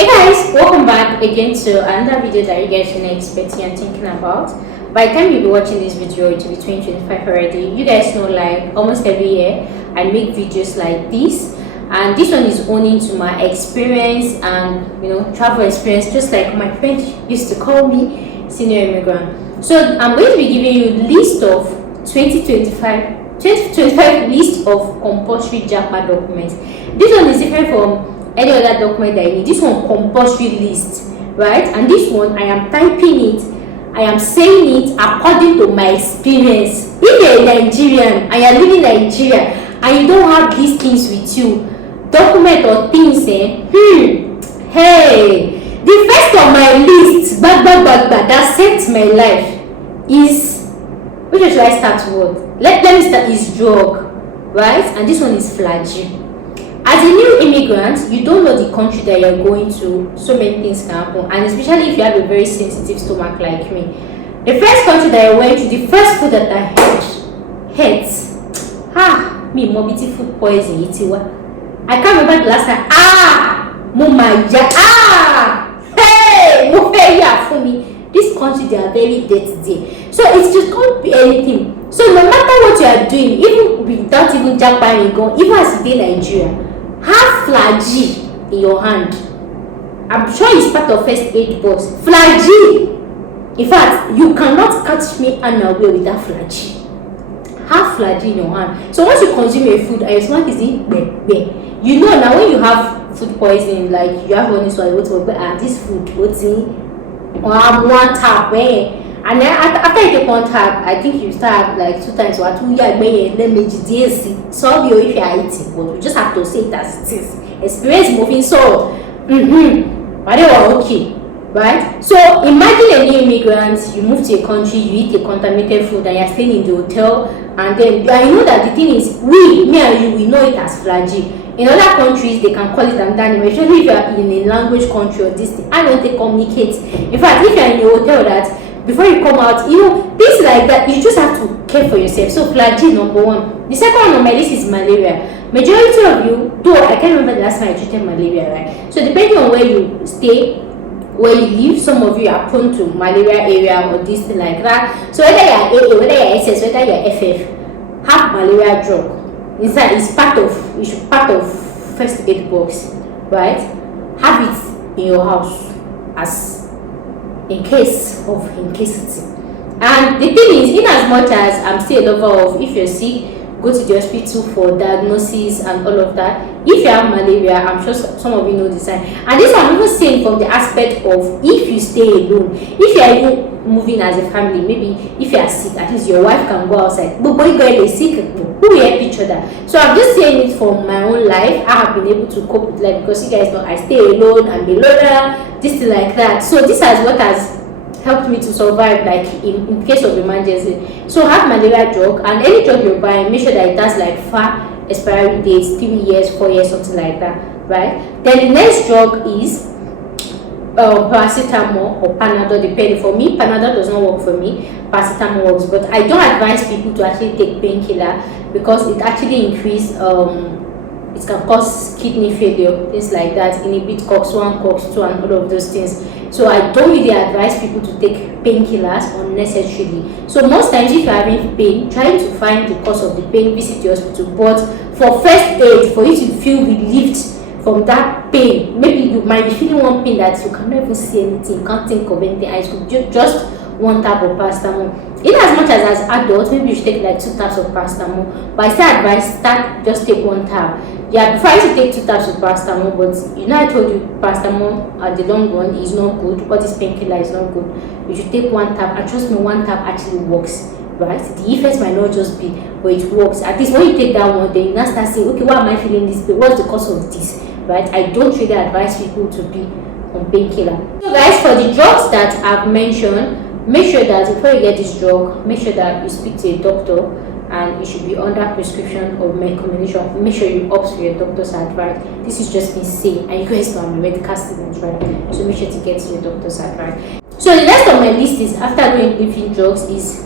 Hey guys, welcome back again to another video that you guys should expecting and thinking about. By the time you'll be watching this video, it will be 2025 already. You guys know, like almost every year I make videos like this, and this one is owing to my experience and travel experience, just like my friend used to call me, senior immigrant. So I'm going to be giving you list of 2025 list of compulsory Japa documents. This one is different from any other document that I need. This one compulsory list, right? And this one I am typing it, I am saying it according to my experience. If you're a Nigerian and you're living in Nigeria and you don't have these things with you, document or things, hey, the first on my list, that sets my life is, which one should I start with? Let me start, is drug, right? And this one is flagyl. As a new immigrant, you don't know the country that you're going to. So many things can happen, and especially if you have a very sensitive stomach like me. The first country that I went to, the first food that I had, me mobility food poison. I can't remember the last time. Hey, for me. This country, they are very dirty. So it's just can't be anything. So no matter what you are doing, even without even Japan, even as you in Nigeria, have flagyl in your hand. I'm sure it's part of first aid box. Flagyl. In fact, you cannot catch me unaware without flagyl. Have flagyl in your hand. So once you consume a food and your stomach is in, you know now when you have food poisoning, like you have one swallow, this food, what's in one tap, and then after you take one tap, I think you start like 2 times or 2 years, then maybe solve your if you are eating, but you just have to say it as it is. Experience moving, so but they were okay, right? So imagine a new immigrant, you move to a country, you eat a contaminated food, and you're staying in the hotel, and then you know that the thing is, me and you, we know it as flagyl. In other countries, they can call it another name, especially if you are in a language country or this thing. I don't think communicate. In fact, if you are in a hotel that before you come out, things like that, you just have to care for yourself. So flagyl, number one. The second one on my list is malaria. Majority of you, though I can't remember the last time I treated malaria, right? So depending on where you stay, where you live, some of you are prone to malaria area or this thing like that. So whether you are AA, whether you are SS, whether you are FF, have malaria drug. Inside is part of first aid box, right? Have it in your house as in case of incasity. And the thing is, in as much as I'm still a lover of, if you're sick, go to the hospital for diagnosis and all of that. If you have malaria, I'm sure some of you know the sign. And this I'm even saying from the aspect of if you stay alone, if you are even moving as a family, maybe if you are sick, at least your wife can go outside. But boy, girl is sick, who will help each other? So I'm just saying it from my own life. I have been able to cope with life because you guys know I stay alone and be loner, this thing like that. So this is what has helped me to survive, like in case of emergency. So have malaria drug, and any drug you're buying, make sure that it has like far expiry dates, 3 years, 4 years, something like that, right? Then the next drug is paracetamol or Panadol, depending. For me, Panadol does not work for me, paracetamol works, but I don't advise people to actually take painkiller because it actually increase it can cause kidney failure, things like that, inhibit COX-1, COX-2 and all of those things. So I don't really advise people to take painkillers unnecessarily. So most times if you're having pain, try to find the cause of the pain, visit the hospital. But for first aid, for you to feel relieved from that pain, maybe you might be feeling one pain that you cannot even see anything, you can't think of anything, and you could just one tab of paracetamol. In as much as adults, maybe you should take like 2 tabs of paracetamol, but I still advise just take 1 tab. Yeah, before I used to take 2 tabs of paracetamol, but I told you paracetamol at the long run is not good. What is painkiller is not good. You should take 1 tab, and trust me, 1 tab actually works, right? The effects might not just be, but it works. At least when you take that one, then you now start saying, okay, why am I feeling this pain? What's the cause of this, right? I don't really advise people to be on painkiller. So guys, for the drugs that I've mentioned, make sure that before you get this drug, make sure that you speak to a doctor, and it should be under prescription or recommendation. Make sure you opt for your doctor's advice. This is just me saying, and you guys know I'm a medical student, right? So make sure to get to your doctor's advice. So the rest of my list is, after doing living drugs, is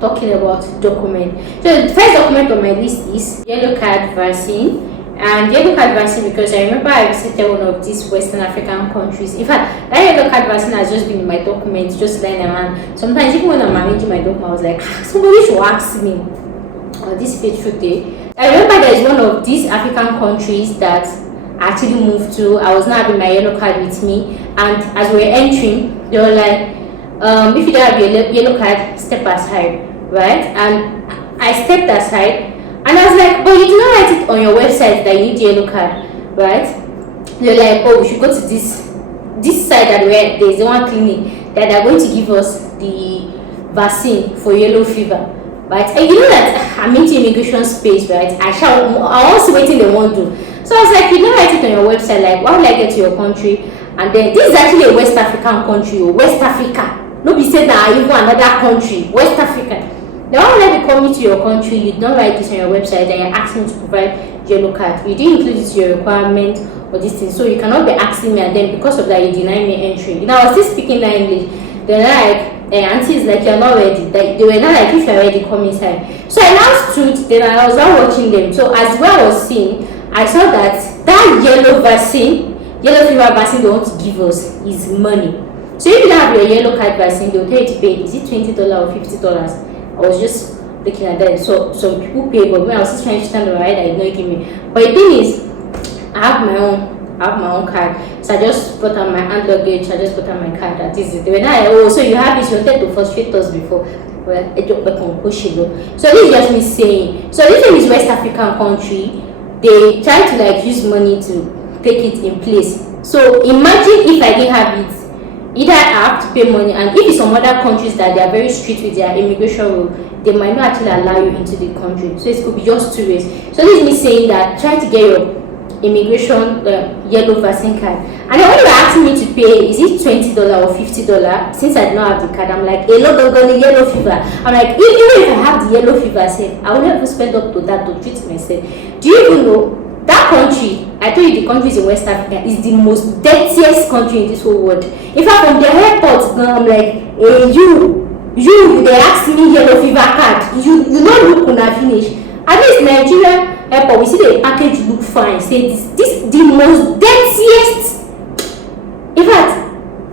talking about document. So the first document on my list is yellow card vaccine, And yellow card vaccine, because I remember I visited one of these Western African countries. In fact, that yellow card vaccine has just been in my documents, just lying around. Sometimes even when I'm arranging my document, I was like, somebody should ask me on this fateful day. I remember there is one of these African countries that I actually moved to. I was not having my yellow card with me, and as we were entering, they were like, if you don't have your yellow card, step aside, right? And I stepped aside. And I was like, but you did not write it on your website that you need yellow card, right? They're like, oh, we should go to this side that where there's one clinic that they're going to give us the vaccine for yellow fever, right? And you know that I'm into immigration space, right? I was waiting they won't do. So I was like, you don't write it on your website, like, why would I get to your country? And then this is actually a West African country, or West Africa. Nobody said that even another country, West Africa. Now, why would I be coming to your country? You don't write this on your website and you're asking me to provide yellow card. You didn't include it to your requirement or this thing, so you cannot be asking me, and then because of that you deny me entry. You know, I was still speaking that English. They're like, auntie is like, you're not ready. Like, they were not like, if you're ready, come inside. So I now stood, then I was now watching them. So as well I was seeing, I saw that yellow vaccine, yellow fever vaccine they want to give us is money. So if you don't have your yellow card vaccine, they'll tell you to pay, is it $20 or $50? I was just looking at that. So some people pay, but when I was just trying to stand on my head, I did not give me. But the thing is, I have my own card. So I just put on my hand luggage, I just put on my card. That is it. They were not, oh, so you have it, you wanted to frustrate us before. Well, so this is just me saying. So this is West African country. They try to like use money to take it in place. So imagine if I didn't have it. Either I have to pay money, and if it's some other countries that they are very strict with their immigration rule, they might not actually allow you into the country. So it could be just 2 ways. So this is me saying that try to get your immigration yellow vaccine card. And then when you are asking me to pay, is it $20 or $50? Since I do not have the card, I'm like, yellow fever. I'm like, even if I have the yellow fever, I will never spend up to that to treat myself. Do you even know that country? I told you the countries in West Africa is the most dirtiest country in this whole world. In fact, from the airport, I'm like, hey, they asked me yellow fever card. You don't look when I finish. At least Nigeria airport, we see the package look fine. Say this the most dirtiest. In fact,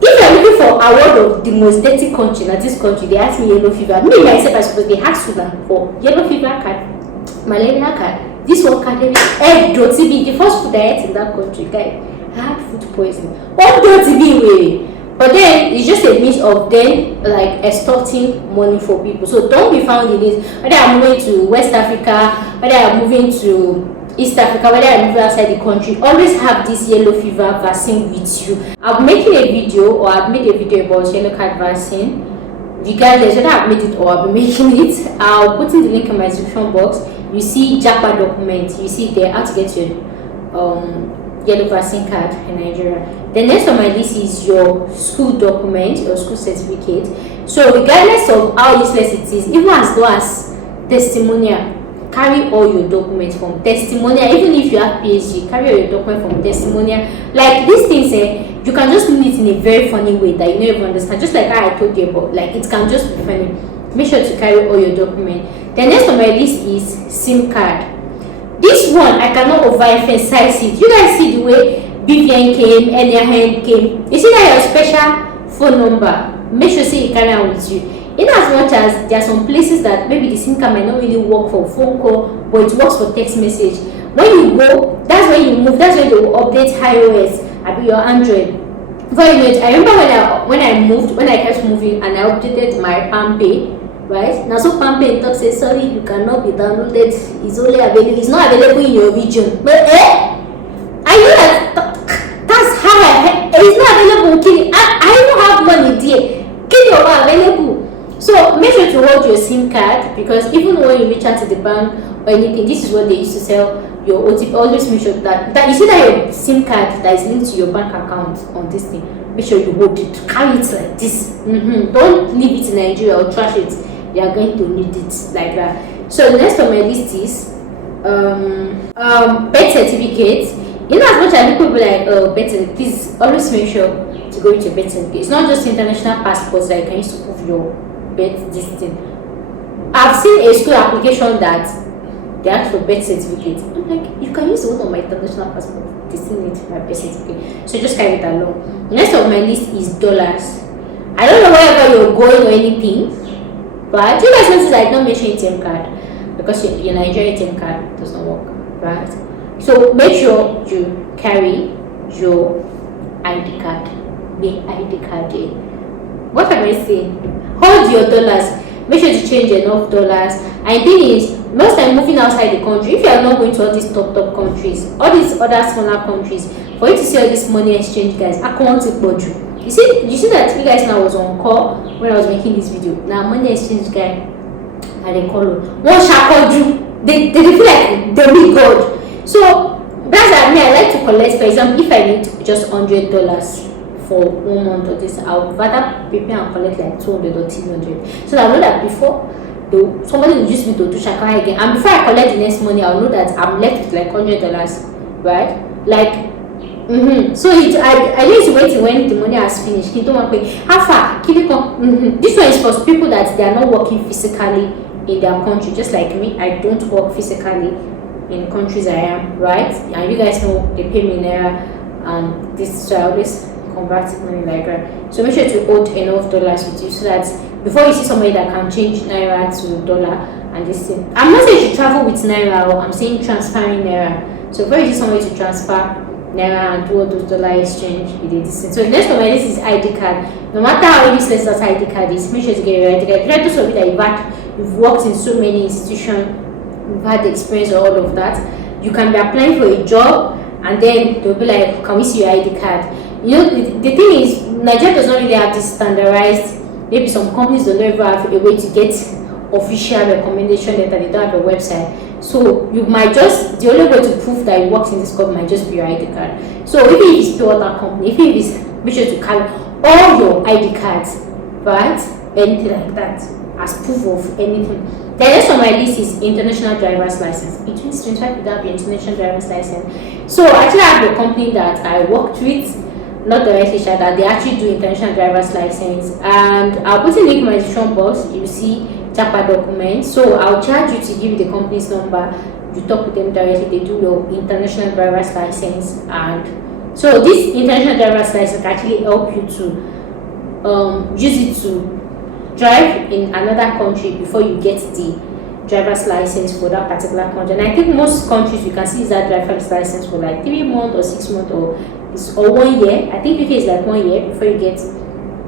if you're looking for award of the most dirty country, not this country, they ask me yellow fever. Me myself, I suppose they ask you for yellow fever card, malaria card. This one card, the first food I ate in that country, guy, I had food poisoning. What don't be way? But then it's just a means of them like extorting money for people. So don't be found in this. Whether I'm moving to West Africa, whether I'm moving to East Africa, whether I'm moving outside the country, always have this yellow fever vaccine with you. I'll be making a video, or I've made a video about yellow card vaccine. Regardless whether I've made it or I'll be making it, I'll put in the link in my description box. You see Japa document, you see there how to get your yellow vaccine card in Nigeria. The next on my list is your school document, your school certificate. So regardless of how useless it is, even as low as testimonial, carry all your documents from testimonial. Even if you have PhD, carry all your document from testimonial. Like these things, you can just do it in a very funny way that you never even understand. Just like how I told you about, like it can just be funny. Make sure to carry all your documents. The next on my list is SIM card. This one I cannot overemphasize it. You guys see the way BVN came, NAIRA came. You see that your special phone number. Make sure you carry it with you. In as much as there are some places that maybe the SIM card might not really work for phone call, but it works for text message. When you go, that's when you move. That's when they will update iOS. I be your Android. Very much. I remember when I kept moving and I updated my PalmPay. Right now, so PalmPay talk says sorry, you cannot be downloaded. It's only available. It's not available in your region. But I know that's how it's not available. I don't have money there. Can you available? So make sure to hold your SIM card, because even when you reach out to the bank or anything, this is what they used to sell your OTP. Always make sure that you see that your SIM card that is linked to your bank account on this thing. Make sure you hold it, carry it like this. Don't leave it in Nigeria or trash it. You are going to need it like that. So the next on my list is birth certificate. You know, as much as people be like, birth, please always make sure to go with your birth certificate. It's not just international passports that you can use to prove your birth this thing. I've seen a school application that they ask for birth certificate. I'm like, you can use one of my international passport. They still need my birth certificate. So just carry it along. Next on my list is dollars. I don't know wherever you're going or anything, but you guys notice I did not mention ATM card because your Nigerian ATM card does not work, right? So make sure you carry your ID card. The ID card there. What am I saying? Hold your dollars. Make sure to change enough dollars. And the thing is, most time moving outside the country, if you are not going to all these top countries, all these other smaller countries, for you to see all these money exchange guys, I can't put you. You see that you guys now was on call when I was making this video. Now money exchange guy, and they call one shall you. They feel like they be God. So that's what I like to collect. For example, if I need just $100 for 1 month or this, I would rather prepare and collect like 200 or 300. So I know that before somebody will use me to do shakara again, and before I collect the next money, I'll know that I'm left with like $100, right? Like. So I need to wait when the money has finished. How far? Keep it on. This one is for people that they are not working physically in their country, just like me. I don't work physically in countries I am, right? And you guys know they pay me in NAIRA, and this, so I always convert money like that. So make sure to hold enough dollars with you so that before you see somebody that can change NAIRA to dollar and this thing. I'm not saying you should travel with NAIRA, I'm saying transferring NAIRA. So before you see somebody to transfer NAIRA and do all those dollar exchange, you did this. So next on my list is ID card. No matter how useless that ID card is, make sure to get your ID card. Try to show that you've worked in so many institutions, you've had the experience of all of that. You can be applying for a job and then they'll be like, can we see your ID card? You know, the thing is, Nigeria does not really have this standardized. Maybe some companies don't even have a way to get official recommendation letter. They don't have a website. So you might just, the only way to prove that you worked in this company might just be your ID card. So if it is pure water company, if it is, make sure to carry all your ID cards, right? Anything like that as proof of anything. The next on my list is international driver's license. In 2025, without the international driver's license. So I actually have a company that I worked with, not directly share that they actually do international driver's license, and I'll put a link in my description box. You see Japa documents. So I'll charge you to give you the company's number. You talk with them directly. They do your international driver's license, and so this international driver's license can actually help you to use it to drive in another country before you get the driver's license for that particular country. And I think most countries you can see is that driver's license for like 3 months or 6 months or 1 year. I think UK is like 1 year before you get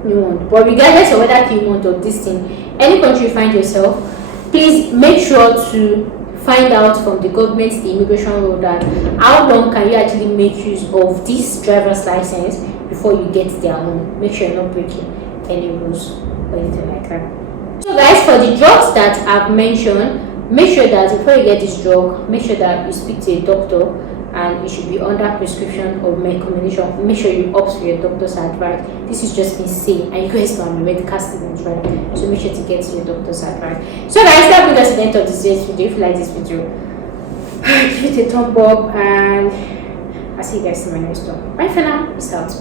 new one. But regardless of whether 3 months or this thing, any country you find yourself, please make sure to find out from the government, the immigration rule, that how long can you actually make use of this driver's license before you get their own. Make sure you're not breaking any rules or anything like that. So guys, for the drugs that I've mentioned, make sure that before you get this drug, make sure that you speak to a doctor, and it should be under prescription or recommendation. Make sure you opt for your doctor's advice. This is just me saying, and you guys know I'm a medical student, right? So make sure to get your doctor's advice. So guys, that brings us to the end of this video. If you like this video, give it a thumb up, and I'll see you guys in my next one. Bye for now. Peace out.